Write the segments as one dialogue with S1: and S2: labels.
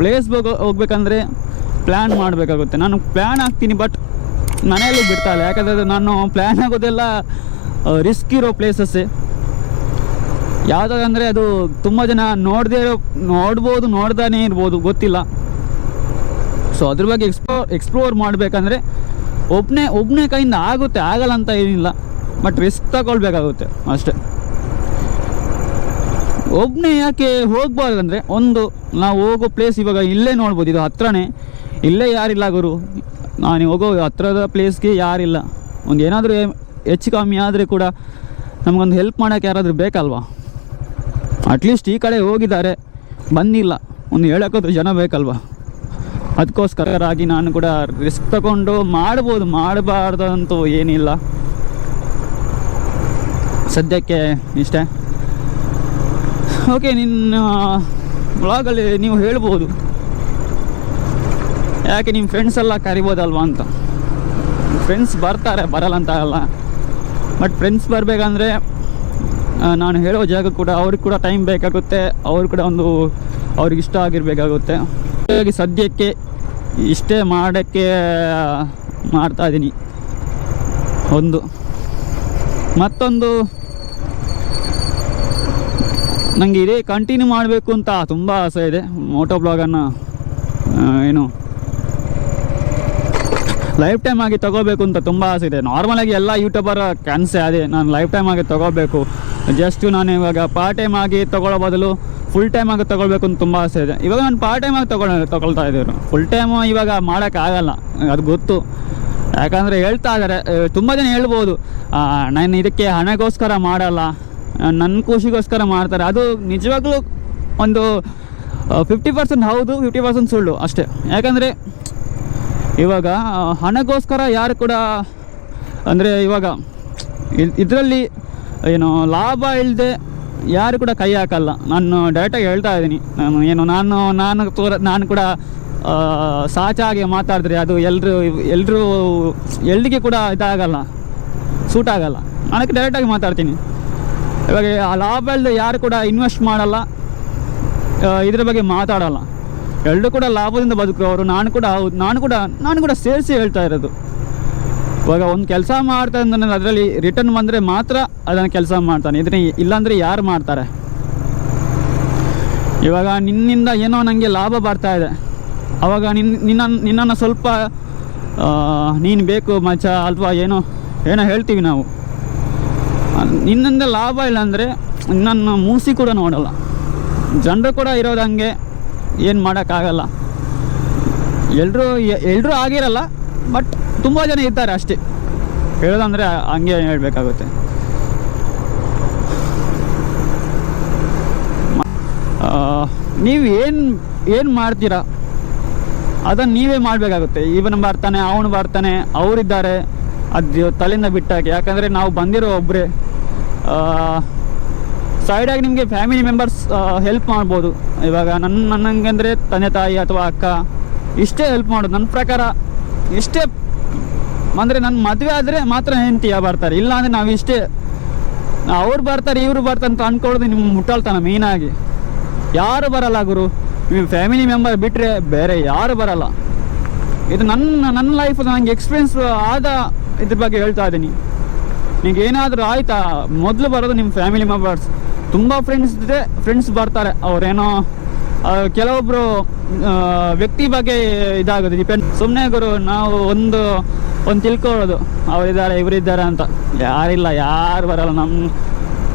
S1: Place ಹೋಗ್ಬೇಕಂದ್ರೆ plan ಮಾಡಬೇಕಾಗುತ್ತೆ. ನಾನು ಪ್ಲ್ಯಾನ್ ಹಾಕ್ತೀನಿ ಬಟ್ ಮನೆಯಲ್ಲಿ ಬಿಡ್ತಾ ಇಲ್ಲ ಯಾಕಂದರೆ ನಾನು ಪ್ಲ್ಯಾನ್ ಆಗೋದೆಲ್ಲ ರಿಸ್ಕ್ ಇರೋ ಪ್ಲೇಸಸ್ಸೇ ಯಾವುದಾದಂದರೆ ಅದು ತುಂಬ ಜನ ನೋಡದೇ ಇರೋ ನೋಡ್ಬೋದು, ನೋಡ್ದಾನೆ ಇರ್ಬೋದು, ಗೊತ್ತಿಲ್ಲ. ಸೊ ಅದ್ರ ಬಗ್ಗೆ ಎಕ್ಸ್ಪ್ಲೋರ್ ಎಕ್ಸ್ಪ್ಲೋರ್ ಮಾಡಬೇಕಂದ್ರೆ ಒಬ್ಬನೇ ಒಬ್ಬನೇ ಕೈಯಿಂದ ಆಗುತ್ತೆ, ಆಗಲ್ಲ ಅಂತ ಏನಿಲ್ಲ. ಬಟ್ ರಿಸ್ಕ್ ತಗೊಳ್ಬೇಕಾಗುತ್ತೆ ಅಷ್ಟೇ. ಒಬ್ಬನೇ ಯಾಕೆ ಹೋಗ್ಬಾರ್ದಂದ್ರೆ ಒಂದು, ನಾವು ಹೋಗೋ ಪ್ಲೇಸ್ ಇವಾಗ ಇಲ್ಲೇ ನೋಡ್ಬೋದು, ಇದು ಹತ್ರನೇ. ಇಲ್ಲೇ ಯಾರಿಲ್ಲ ಗುರು. ನಾನು ಹೋಗೋ ಹತ್ರದ ಪ್ಲೇಸ್ಗೆ ಯಾರಿಲ್ಲ. ಒಂದು ಏನಾದರೂ ಹೆಚ್ಚು ಕಮ್ಮಿ ಆದರೆ ಕೂಡ ನಮಗೊಂದು ಹೆಲ್ಪ್ ಮಾಡೋಕ್ಕೆ ಯಾರಾದರೂ ಬೇಕಲ್ವಾ? ಅಟ್ಲೀಸ್ಟ್ ಈ ಕಡೆ ಹೋಗಿದ್ದಾರೆ. ಬಂದಿಲ್ಲ. ಒಂದು ಹೇಳೋಕ್ಕೋದು ಜನ ಬೇಕಲ್ವಾ? ಅದಕ್ಕೋಸ್ಕರಾಗಿ ನಾನು ಕೂಡ ರಿಸ್ಕ್ ತಗೊಂಡು ಮಾಡ್ಬೋದು. ಮಾಡಬಾರ್ದಂತೂ ಏನಿಲ್ಲ. ಸದ್ಯಕ್ಕೆ ಇಷ್ಟೇ. ಓಕೆ, ನಿನ್ನ ಬ್ಲಾಗಲ್ಲಿ ನೀವು ಹೇಳ್ಬೋದು. ಯಾಕೆ ನಿಮ್ಮ ಫ್ರೆಂಡ್ಸ್ ಎಲ್ಲ ಕರಿಬೋದಲ್ವಾ ಅಂತ. ಫ್ರೆಂಡ್ಸ್ ಬರ್ತಾರೆ, ಬರಲ್ಲ ಅಂತ ಅಲ್ಲ ಬಟ್ ಫ್ರೆಂಡ್ಸ್ ಬರಬೇಕಂದ್ರೆ ನಾನು ಹೇಳೋ ಜಾಗ ಕೂಡ ಅವ್ರಿಗೆ ಕೂಡ ಟೈಮ್ ಬೇಕಾಗುತ್ತೆ. ಅವ್ರು ಕೂಡ ಒಂದು, ಅವ್ರಿಗೆ ಇಷ್ಟ ಆಗಿರಬೇಕಾಗುತ್ತೆ. ಹಾಗಾಗಿ ಸದ್ಯಕ್ಕೆ ಇಷ್ಟೇ ಮಾಡೋಕ್ಕೆ ಮಾಡ್ತಾ ಇದ್ದೀನಿ. ಒಂದು, ಮತ್ತೊಂದು ನನಗೆ ಇದೇ ಕಂಟಿನ್ಯೂ ಮಾಡಬೇಕು ಅಂತ ತುಂಬ ಆಸೆ ಇದೆ. ಮೋಟೋ ಬ್ಲಾಗನ್ನು ಏನು ಲೈಫ್ ಟೈಮ್ ಆಗಿ ತಗೋಬೇಕು ಅಂತ ತುಂಬ ಆಸೆ ಇದೆ. ನಾರ್ಮಲಾಗಿ ಎಲ್ಲ ಯೂಟ್ಯೂಬರ್ ಕ್ಯಾನ್ಸೆ ಅದೇ. ನಾನು ಲೈಫ್ ಟೈಮ್ ಆಗಿ ತಗೋಬೇಕು. ಜಸ್ಟ್ ನಾನು ಇವಾಗ ಪಾರ್ಟ್ ಟೈಮ್ ಆಗಿ ತಗೊಳ್ಳೋ ಬದಲು ಫುಲ್ ಟೈಮ್ ಆಗಿ ತಗೊಳ್ಬೇಕು ಅಂತ ತುಂಬ ಆಸೆ ಇದೆ. ಇವಾಗ ನಾನು ಪಾರ್ಟ್ ಟೈಮ್ ಆಗಿ ತಗೊಳ್ ತಗೊಳ್ತಾ ಇದ್ದೀವಿ ಫುಲ್ ಟೈಮು ಇವಾಗ ಮಾಡೋಕ್ಕಾಗಲ್ಲ ಅದು ಗೊತ್ತು. ಯಾಕಂದರೆ ಹೇಳ್ತಾ ಇದ್ದಾರೆ ತುಂಬ ಜನ ಹೇಳ್ಬೋದು ನಾನು ಇದಕ್ಕೆ ಹಣಗೋಸ್ಕರ ಮಾಡಲ್ಲ. ನನ್ನ ಖುಷಿಗೋಸ್ಕರ ಮಾಡ್ತಾರೆ. ಅದು ನಿಜವಾಗ್ಲೂ ಒಂದು ಫಿಫ್ಟಿ ಪರ್ಸೆಂಟ್ ಹೌದು ಫಿಫ್ಟಿ ಪರ್ಸೆಂಟ್ ಸುಳ್ಳು ಅಷ್ಟೇ. ಯಾಕಂದರೆ ಇವಾಗ ಹಣಕ್ಕೋಸ್ಕರ ಯಾರು ಕೂಡ, ಅಂದರೆ ಇವಾಗ ಇದರಲ್ಲಿ ಏನು ಲಾಭ ಇಲ್ಲದೆ ಯಾರು ಕೂಡ ಕೈ ಹಾಕಲ್ಲ. ನಾನು ಡೈರೆಕ್ಟಾಗಿ ಹೇಳ್ತಾ ಇದ್ದೀನಿ. ನಾನು ಏನು, ನಾನು ನಾನು ತೋರ ನಾನು ಕೂಡ ಸಾಚಾಗಿ ಮಾತಾಡಿದ್ರೆ ಅದು ಎಲ್ಲರೂ ಎಲ್ಲರೂ ಎಲ್ರಿಗೆ ಕೂಡ ಇದಾಗಲ್ಲ, ಸೂಟ್ ಆಗಲ್ಲ. ನನಗೆ ಡೈರೆಕ್ಟಾಗಿ ಮಾತಾಡ್ತೀನಿ. ಇವಾಗ ಆ ಲಾಭ ಇಲ್ಲದೆ ಯಾರು ಕೂಡ ಇನ್ವೆಸ್ಟ್ ಮಾಡಲ್ಲ ಇದ್ರ ಬಗ್ಗೆ ಮಾತಾಡಲ್ಲ. ಎಲ್ಲರೂ ಕೂಡ ಲಾಭದಿಂದ ಬದುಕುವವರು. ನಾನು ಕೂಡ ಹೌದು. ನಾನು ಕೂಡ ನಾನು ಕೂಡ ಸೇರಿಸಿ ಹೇಳ್ತಾ ಇರೋದು. ಇವಾಗ ಒಂದು ಕೆಲಸ ಮಾಡ್ತಾ ಅಂದ್ರೆ ಅದರಲ್ಲಿ ರಿಟರ್ನ್ ಬಂದರೆ ಮಾತ್ರ ಅದನ್ನು ಕೆಲಸ ಮಾಡ್ತಾನೆ. ಇದನ್ನ ಇಲ್ಲಾಂದರೆ ಯಾರು ಮಾಡ್ತಾರೆ? ಇವಾಗ ನಿನ್ನಿಂದ ಏನೋ ನನಗೆ ಲಾಭ ಬರ್ತಾ ಇದೆ. ಅವಾಗ ನಿನ್ನ ನಿನ್ನ, ನಿನ್ನನ್ನು ಸ್ವಲ್ಪ ನೀನು ಬೇಕು ಮಚ ಅಥವಾ ಏನೋ ಏನೋ ಹೇಳ್ತೀವಿ ನಾವು. ನಿನ್ನಿಂದ ಲಾಭ ಇಲ್ಲ ಅಂದರೆ ನನ್ನ ಮೂಸಿ ಕೂಡ ನೋಡಲ್ಲ. ಜನರು ಕೂಡ ಇರೋದು ಹಂಗೆ, ಏನು ಮಾಡೋಕ್ಕಾಗಲ್ಲ. ಎಲ್ಲರೂ ಎಲ್ಲರೂ ಆಗಿರಲ್ಲ ಬಟ್ ತುಂಬ ಜನ ಇದ್ದಾರೆ ಅಷ್ಟೇ. ಹೇಳೋದಂದರೆ ಹಂಗೆ ಹೇಳಬೇಕಾಗುತ್ತೆ. ನೀವು ಏನು ಏನು ಮಾಡ್ತೀರಾ? ಅದನ್ನು ನೀವೇ ಮಾಡಬೇಕಾಗುತ್ತೆ. ಇವನು ಬರ್ತಾನೆ, ಅವನು ಬರ್ತಾನೆ, ಅವರಿದ್ದಾರೆ. ಅದು ತಲೆಯಿಂದ ಬಿಟ್ಟಾಕಿ. ಯಾಕಂದರೆ ನಾವು ಬಂದಿರೋ ಒಬ್ಬರೇ ಸೈಡಾಗಿ ನಿಮಗೆ ಫ್ಯಾಮಿಲಿ ಮೆಂಬರ್ಸ್ ಹೆಲ್ಪ್ ಮಾಡ್ಬೋದು. ಇವಾಗ ನನ್ನ ನನ್ನಂಗೆ ಅಂದರೆ ತಂದೆ ತಾಯಿ ಅಥವಾ ಅಕ್ಕ, ಇಷ್ಟೇ ಹೆಲ್ಪ್ ಮಾಡೋದು. ನನ್ನ ಪ್ರಕಾರ ಇಷ್ಟೇ, ಅಂದರೆ ನನ್ನ ಮದುವೆ ಆದರೆ ಮಾತ್ರ ಹೆಂಡತಿಯ ಬರ್ತಾರೆ? ಇಲ್ಲ ಅಂದರೆ ನಾವು ಇಷ್ಟೇ, ಅವ್ರು ಬರ್ತಾರೆ, ಇವರು ಬರ್ತಾರೆ ಅಂತ ಅಂದ್ಕೊಳ್ಳೋದು ನಿಮ್ಮ ಮುಟ್ಟಾಳ್ತಾನ ಮೇಯ್ನಾಗಿ. ಯಾರು ಬರಲ್ಲ ಗುರು. ನಿಮ್ಮ ಫ್ಯಾಮಿಲಿ ಮೆಂಬರ್ ಬಿಟ್ಟರೆ ಬೇರೆ ಯಾರು ಬರಲ್ಲ. ಇದು ನನ್ನ ನನ್ನ ಲೈಫ್ ನನಗೆ ಎಕ್ಸ್ಪೀರಿಯನ್ಸ್ ಆದ ಇದ್ರ ಬಗ್ಗೆ ಹೇಳ್ತಾ ಇದ್ದೀನಿ. ನಿಮ್ಗೆ ಏನಾದರೂ ಆಯ್ತಾ? ಮೊದಲು ಬರೋದು ನಿಮ್ಮ ಫ್ಯಾಮಿಲಿ ಮೆಂಬರ್ಸ್ ತುಂಬ ಫ್ರೆಂಡ್ಸ್ ಇದೆ ಫ್ರೆಂಡ್ಸ್ ಬರ್ತಾರೆ. ಅವರೇನೋ ಕೆಲವೊಬ್ಬರು ವ್ಯಕ್ತಿ ಬಗ್ಗೆ ಇದಾಗೋದು. ಡಿಪೆಂಡ್ ಸುಮ್ಮನೆ ಗುರು, ನಾವು ಒಂದು ಒಂದು ತಿಳ್ಕೊಳ್ಳೋದು. ಅವರಿದ್ದಾರೆ, ಇವರಿದ್ದಾರೆ ಅಂತ. ಯಾರಿಲ್ಲ, ಯಾರು ಬರಲ್ಲ. ನಮ್ಮ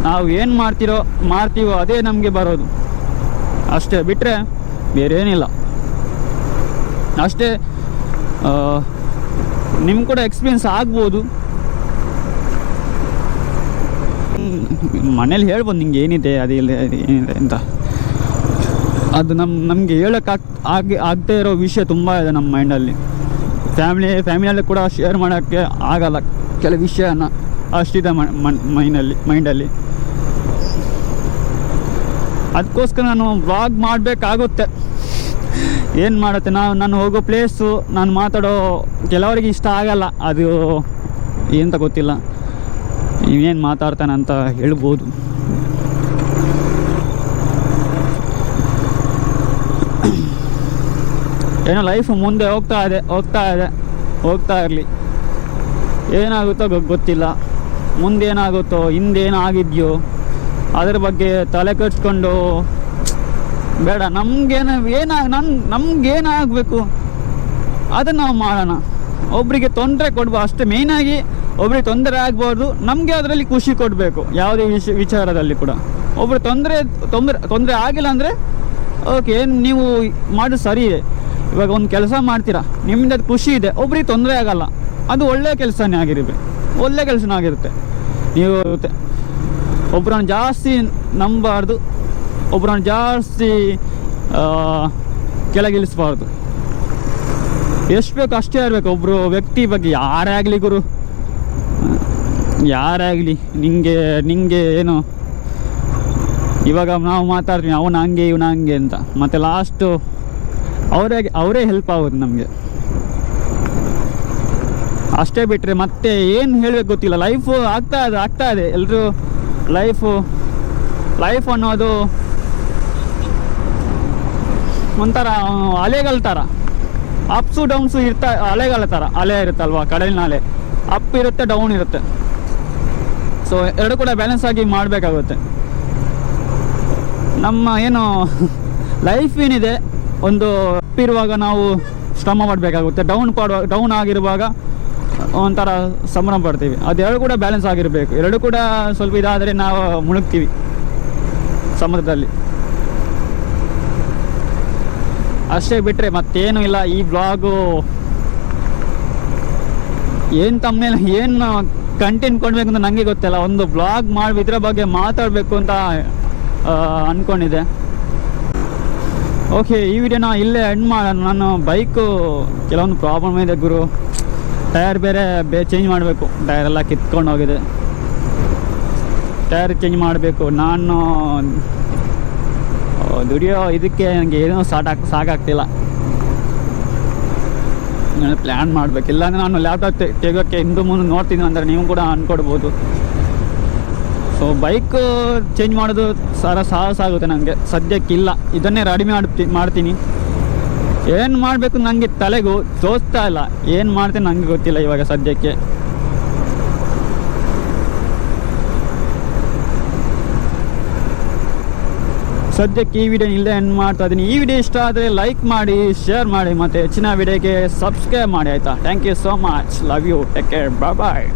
S1: ನಾವು ಏನು ಮಾಡ್ತಿರೋ, ಮಾಡ್ತೀವೋ ಅದೇ ನಮಗೆ ಬರೋದು. ಅಷ್ಟೇ. ಬಿಟ್ಟರೆ ಬೇರೆ ಏನಿಲ್ಲ ಅಷ್ಟೇ ನಿಮ್ಗೆ ಕೂಡ ಎಕ್ಸ್ಪೀರಿಯನ್ಸ್ ಆಗ್ಬೋದು. ಮನೇಲಿ ಹೇಳ್ಬೋದು ನಿಂಗೆ ಏನಿದೆ ಅದಿಲ್ಲ ಅದು ಏನಿದೆ ಅಂತ. ಅದು ನಮ್ಮ ನಮಗೆ ಹೇಳೋಕ್ಕೆ ಆಗಿ ಆಗದೇ ಇರೋ ವಿಷಯ ತುಂಬ ಇದೆ ನಮ್ಮ ಮೈಂಡಲ್ಲಿ ಫ್ಯಾಮಿಲಿ ಫ್ಯಾಮಿಲಿಯಲ್ಲಿ ಕೂಡ ಶೇರ್ ಮಾಡೋಕ್ಕೆ ಆಗಲ್ಲ ಕೆಲವು ವಿಷಯನ ಅಷ್ಟಿದೆ ಮೈನಲ್ಲಿ ಮೈಂಡಲ್ಲಿ ಅದಕ್ಕೋಸ್ಕರ ನಾನು ವ್ಲಾಗ್ ಮಾಡಬೇಕಾಗುತ್ತೆ. ಏನು ಮಾಡುತ್ತೆ? ನಾವು ನಾನು ಹೋಗೋ ಪ್ಲೇಸು ನಾನು ಮಾತಾಡೋ ಕೆಲವರಿಗೆ ಇಷ್ಟ ಆಗಲ್ಲ. ಅದು ಎಂತ ಗೊತ್ತಿಲ್ಲ. ನೀವೇನು ಮಾತಾಡ್ತಾನೆ ಅಂತ ಹೇಳ್ಬೋದು. ಏನೋ ಲೈಫ್ ಮುಂದೆ ಹೋಗ್ತಾ ಇದೆ ಹೋಗ್ತಾ ಇದೆ, ಹೋಗ್ತಾ ಇರಲಿ. ಏನಾಗುತ್ತೋ ಗೊತ್ತಿಲ್ಲ. ಮುಂದೆ ಏನಾಗುತ್ತೋ ಹಿಂದೆ ಏನಾಗಿದೆಯೋ ಅದ್ರ ಬಗ್ಗೆ ತಲೆ ಕೆಡ್ಸ್ಕೊಂಡು ಬೇಡ, ನಮ್ಗೇನ ಏನ ನನ್ ನಮ್ಗೇನಾಗಬೇಕು? ಅದನ್ನು ನಾವು ಮಾಡೋಣ. ಒಬ್ಬರಿಗೆ ತೊಂದರೆ ಕೊಡ್ಬೋ, ಅಷ್ಟೇ ಮೇಯ್ನಾಗಿ ಒಬ್ರಿಗೆ ತೊಂದರೆ ಆಗ್ಬಾರ್ದು, ನಮಗೆ ಅದರಲ್ಲಿ ಖುಷಿ ಕೊಡಬೇಕು, ಯಾವುದೇ ವಿಷ, ವಿಚಾರದಲ್ಲಿ ಕೂಡ. ಒಬ್ರು ತೊಂದರೆ ತೊಂದರೆ ತೊಂದರೆ ಆಗಿಲ್ಲ ಅಂದರೆ, ಓಕೆ, ಏನು ನೀವು ಮಾಡೋದು ಸರಿ ಇದೆ. ಇವಾಗ ಒಂದು ಕೆಲಸ ಮಾಡ್ತೀರಾ ನಿಮ್ಮಿಂದ ಅದು ಖುಷಿ ಇದೆ, ಒಬ್ರಿಗೆ ತೊಂದರೆ ಆಗಲ್ಲ. ಅದು ಒಳ್ಳೆಯ ಕೆಲಸನೇ ಆಗಿರಬೇಕು ಒಳ್ಳೆ ಕೆಲಸನೇ ಆಗಿರುತ್ತೆ. ನೀವು ಒಬ್ರನ್ನ ಜಾಸ್ತಿ ನಂಬಬಾರ್ದು. ಒಬ್ಬರನ್ನ ಜಾಸ್ತಿ ಕೆಳಗೆ ಕೆಳಗಿಳಿಸ್ಬಾರ್ದು ಎಷ್ಟು ಬೇಕು ಅಷ್ಟೇ ಇರಬೇಕು. ಒಬ್ಬರು ವ್ಯಕ್ತಿ ಬಗ್ಗೆ ಯಾರೇ ಆಗಲಿ ಗುರು. ಯಾರೇ ಆಗಲಿ, ನಿಂಗೆ ನಿಂಗೆ ಏನು? ಇವಾಗ ನಾವು ಮಾತಾಡ್ತೀವಿ, ಅವನು ಹಂಗೆ, ಇವನು ಹಂಗೆ ಅಂತ. ಮತ್ತು ಲಾಸ್ಟು ಅವರೇ ಅವರೇ ಹೆಲ್ಪ್ ಆಗೋದು ನಮಗೆ. ಅಷ್ಟೇ ಬಿಟ್ಟರೆ ಮತ್ತೆ ಏನು ಹೇಳಬೇಕು ಗೊತ್ತಿಲ್ಲ. ಲೈಫು ಆಗ್ತಾ ಇದೆ ಆಗ್ತಾ ಇದೆ. ಎಲ್ಲರೂ ಲೈಫು ಲೈಫ್ ಅನ್ನೋದು ಒಂಥರ ಅಲೆಗಳ ಥರ. ಅಪ್ಸು ಡೌನ್ಸು ಇರ್ತಾ, ಅಲೆಗಳ ಥರ. ಅಲೆ ಇರುತ್ತಲ್ವಾ ಕಡಲಿನ ಅಲೆ ಅಪ್ ಇರುತ್ತೆ ಡೌನ್ ಇರುತ್ತೆ. ಸೊ ಎರಡು ಕೂಡ ಬ್ಯಾಲೆನ್ಸ್ ಆಗಿ ಮಾಡಬೇಕಾಗುತ್ತೆ. ನಮ್ಮ ಏನು ಲೈಫ್ ಏನಿದೆ, ಒಂದು ಅಪ್ ಇರುವಾಗ ನಾವು ಶ್ರಮ ಮಾಡಬೇಕಾಗುತ್ತೆ ಡೌನ್ ಪಾಡುವ ಡೌನ್ ಆಗಿರುವಾಗ ಒಂಥರ ಸಂಭ್ರಮ ಪಡ್ತೀವಿ. ಅದೆರಡು ಕೂಡ ಬ್ಯಾಲೆನ್ಸ್ ಆಗಿರಬೇಕು. ಎರಡು ಕೂಡ ಸ್ವಲ್ಪ ಇದಾದರೆ ನಾವು ಮುಳುಗ್ತೀವಿ. ಸಮುದ್ರದಲ್ಲಿ. ಅಷ್ಟೇ ಬಿಟ್ಟರೆ ಮತ್ತೇನು ಇಲ್ಲ. ಈ ಬ್ಲಾಗು ಏನು ತಮ್ಮೇಲೆ ಏನು ಕಂಟೆಂಟ್ ಕೊಡಬೇಕು ಅಂತ ನನಗೆ ಗೊತ್ತಿಲ್ಲ. ಒಂದು ಬ್ಲಾಗ್ ಮಾಡಿ, ಇದ್ರ ಬಗ್ಗೆ ಮಾತಾಡಬೇಕು ಅಂತ ಅನ್ಕೊಂಡಿದೆ ಓಕೆ ಈ ವಿಡಿಯೋನ ಇಲ್ಲೇ ಎಂಡ್ ಮಾಡೋಣ. ನಾನು ಬೈಕು ಕೆಲವೊಂದು ಪ್ರಾಬ್ಲಮ್ ಇದೆ ಗುರು. ಟೈರ್ ಬೇರೆ, ಬೇ ಚೇಂಜ್ ಮಾಡಬೇಕು. ಟೈರ್ ಎಲ್ಲ ಕಿತ್ಕೊಂಡು ಹೋಗಿದೆ. ಟೈರ್ ಚೇಂಜ್ ಮಾಡಬೇಕು. ನಾನು ದುಡಿಯೋ ಇದಕ್ಕೆ ನನಗೆ ಏನೂ ಸಾಟಾಕ್ ಸಾಕಾಗ್ತಿಲ್ಲ. ನಾನು ಪ್ಲ್ಯಾನ್ ಮಾಡಬೇಕು. ಇಲ್ಲಾಂದ್ರೆ ನಾನು ಲ್ಯಾಪ್ಟಾಪ್ ತೆಗೋಕ್ಕೆ ಹಿಂದೆ ಮುಂದೆ ನೋಡ್ತೀನಿ ಅಂದರೆ ನೀವು ಕೂಡ ಅಂದ್ಕೊಡ್ಬೋದು ಸೊ ಬೈಕ್ ಚೇಂಜ್ ಮಾಡೋದು ಸರ ಸಾಹಸ ಆಗುತ್ತೆ ನನಗೆ ಸದ್ಯಕ್ಕಿಲ್ಲ. ಇದನ್ನೇ ರೆಡಿ ಮಾಡ್ತಿ ಮಾಡ್ತೀನಿ. ಏನು ಮಾಡಬೇಕು ನನಗೆ ತಲೆಗೂ ತೋಚ್ತಾ ಇಲ್ಲ. ಏನು ಮಾಡ್ತೀನಿ ನನಗೆ ಗೊತ್ತಿಲ್ಲ ಇವಾಗ ಸದ್ಯಕ್ಕೆ. ಸದ್ಯಕ್ಕೆ ಈ ವಿಡಿಯೋ ಇಲ್ಲದೆ ಎಂಡ್ ಮಾಡ್ತಾ ಇದ್ದೀನಿ ಈ ವಿಡಿಯೋ ಇಷ್ಟ ಆದರೆ ಲೈಕ್ ಮಾಡಿ ಶೇರ್ ಮಾಡಿ ಮತ್ತು ಹೆಚ್ಚಿನ ವಿಡಿಯೋಗೆ ಸಬ್ಸ್ಕ್ರೈಬ್ ಮಾಡಿ ಆಯಿತಾ? Thank you so much love you take care bye